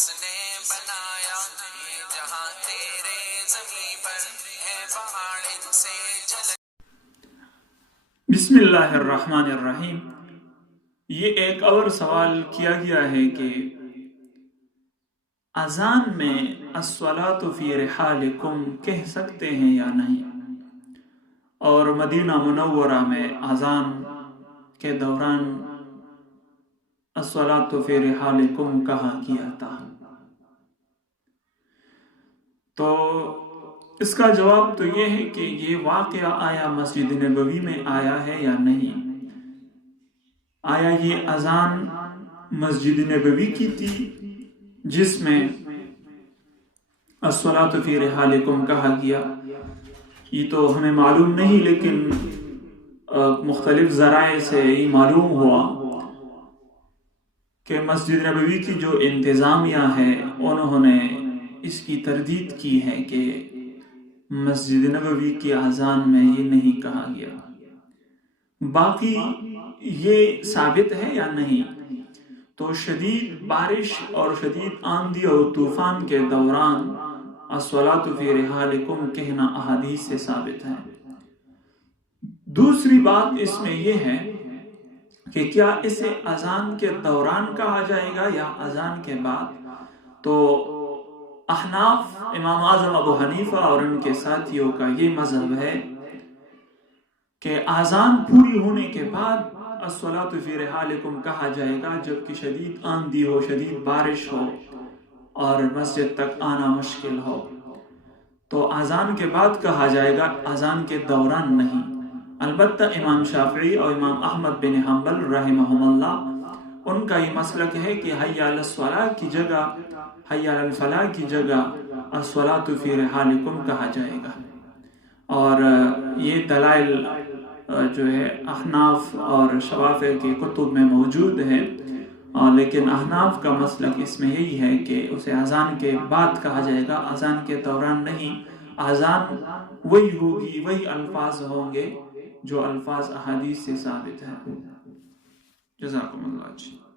کس نے بنایا یہ جہاں تیرے زمین پر ہے پہاڑ ان سے جھلک. بسم اللہ الرحمن الرحیم. یہ ایک اور سوال کیا گیا ہے کہ اذان میں الصلاۃ فی رحالکم کہہ سکتے ہیں یا نہیں، اور مدینہ منورہ میں اذان کے دوران الصلاۃ فی رحالکم کہا کیا تھا. تو اس کا جواب تو یہ ہے کہ یہ واقعہ آیا مسجد نبوی میں آیا ہے یا نہیں. آیا یہ اذان مسجد نبوی کی تھی جس میں الصلاۃ فی رحالکم کہا گیا، یہ تو ہمیں معلوم نہیں، لیکن مختلف ذرائع سے یہ معلوم ہوا کہ مسجد نبوی کی جو انتظامیہ ہے انہوں نے اس کی تردید کی ہے کہ مسجد نبوی کی اذان میں یہ نہیں کہا گیا. باقی یہ ثابت ہے یا نہیں، تو شدید بارش اور شدید آندھی اور طوفان کے دوران الصلاۃ فی رحالکم کہنا احادیث سے ثابت ہے. دوسری بات اس میں یہ ہے کہ کیا اسے اذان کے دوران کہا جائے گا یا اذان کے بعد. تو احناف، امام اعظم ابو حنیفہ اور ان کے ساتھیوں کا یہ مذہب ہے کہ اذان پوری ہونے کے بعد الصلاۃ فی رحالکم کہا جائے گا، جبکہ شدید آندھی ہو، شدید بارش ہو اور مسجد تک آنا مشکل ہو، تو اذان کے بعد کہا جائے گا، اذان کے دوران نہیں. البتہ امام شافعی اور امام احمد بن حنبل رحمہم اللہ، ان کا یہ مسلک ہے کہ حی علی الصلاۃ کی جگہ، حی علی الفلاح کی جگہ الصلاۃ فی رحالکم کہا جائے گا. اور یہ دلائل جو ہے احناف اور شوافع کے کتب میں موجود ہے، لیکن احناف کا مسلک اس میں یہی ہے کہ اسے اذان کے بعد کہا جائے گا، اذان کے دوران نہیں. اذان وہی ہوگی، وہی الفاظ ہوں گے جو الفاظ احادیث سے ثابت ہیں. جزاکم اللہ.